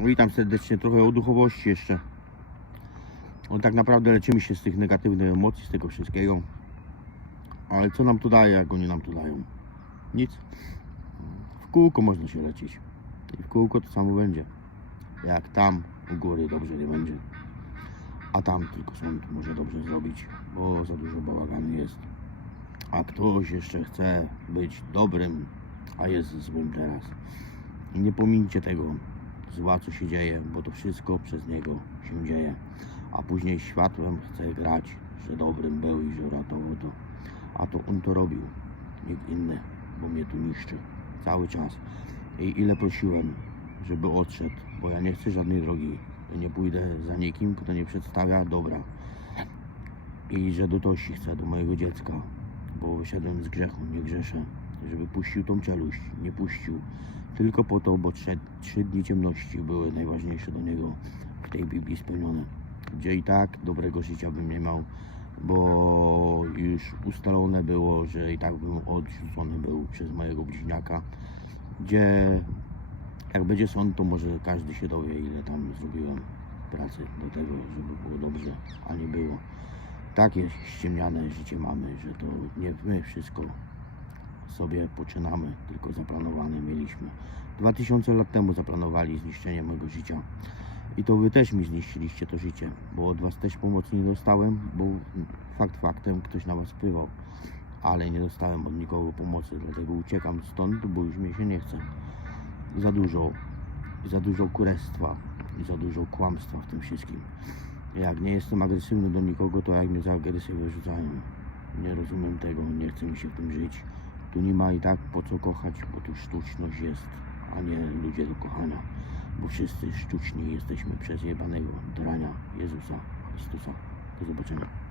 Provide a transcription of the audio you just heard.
Witam serdecznie, trochę o duchowości jeszcze. No tak naprawdę leczymy się z tych negatywnych emocji, z tego wszystkiego. Ale co nam to daje, jak oni nam to dają? Nic. W kółko można się leczyć. I w kółko to samo będzie. Jak tam u góry dobrze nie będzie. A tam tylko sąd może dobrze zrobić, bo za dużo bałaganu jest. A ktoś jeszcze chce być dobrym, a jest złym teraz. I nie pomincie tego zła, co się dzieje, bo to wszystko przez niego się dzieje. A później światłem chce grać, że dobrym był i że ratował to. A to on to robił, nikt inny, bo mnie tu niszczy cały czas. I ile prosiłem, żeby odszedł, bo ja nie chcę żadnej drogi. Ja nie pójdę za nikim, kto nie przedstawia dobra. I że do Tosi chcę, do mojego dziecka, bo wyszedłem z grzechu, nie grzeszę. Żeby puścił tą czeluść, nie puścił. Tylko po to, bo trzy, trzy dni ciemności były najważniejsze do niego w tej Biblii spełnione. Gdzie i tak dobrego życia bym nie miał, bo już ustalone było, że i tak bym odrzucony był przez mojego bliźniaka. Gdzie jak będzie sąd, to może każdy się dowie, ile tam zrobiłem pracy do tego, żeby było dobrze, a nie było. Takie ściemniane życie mamy, że to nie my wszystko sobie poczynamy, tylko zaplanowane mieliśmy. 2000 lat temu zaplanowali zniszczenie mojego życia. I to wy też mi zniszczyliście to życie, bo od was też pomocy nie dostałem, bo fakt faktem ktoś na was wpływał. Ale nie dostałem od nikogo pomocy, dlatego uciekam stąd, bo już mi się nie chce. Za dużo, za dużo kurestwa i za dużo kłamstwa w tym wszystkim. Jak nie jestem agresywny do nikogo, to jak mnie za agresję wyrzucają. Nie rozumiem tego, nie chce mi się w tym żyć. Tu nie ma i tak po co kochać, bo tu sztuczność jest, a nie ludzie do kochania. Bo wszyscy sztuczni jesteśmy przez jebanego drania Jezusa Chrystusa. Do zobaczenia.